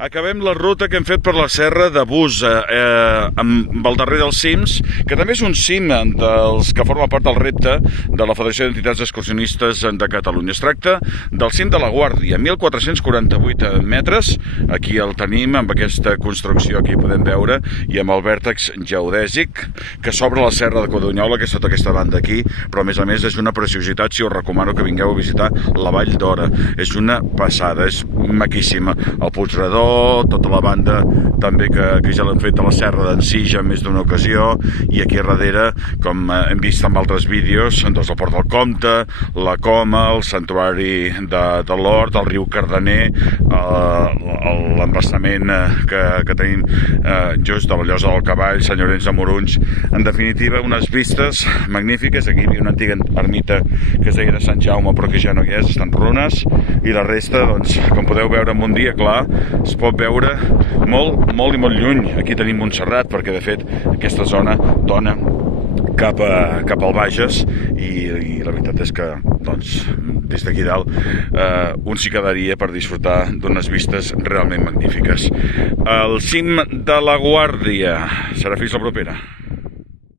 Acabem la ruta que hem fet per la serra de Busa, amb el darrer dels cims, que també és un cim dels que forma part del repte de la Federació d'Entitats Excursionistes de Catalunya. Es tracta del cim de la Guàrdia, 1.448 metres. Aquí el tenim, amb aquesta construcció que hi podem veure, i amb el vèrtex geodèsic que s'obre la serra de Codonyola, que és tota aquesta banda aquí, però a més és una preciositat. Si us recomano que vingueu a visitar la Vall d'Ora. És una passada, és maquíssima. El Puigredó, tota la banda també que ja l'han fet a la serra d'en Sija en més d'una ocasió, i aquí darrere, com hem vist en altres vídeos, doncs el Port del Comte, la Coma, el Santuari de l'Hort, el riu Cardener, l'embassament que tenim just de la Llosa del Cavall, Sant Llorenç de Morunys. En definitiva, unes vistes magnífiques. Aquí hi havia una antiga ermita que es deia de Sant Jaume, però que ja no hi és, està en runes, i la resta, doncs, com podeu veure en un dia clar, es pot veure molt i molt lluny. Aquí tenim Montserrat, perquè de fet aquesta zona dona cap al Bages, i la veritat és que, doncs, des d'aquí dalt un s'hi quedaria per disfrutar d'unes vistes realment magnífiques. El cim de la Guàrdia serà fins la propera.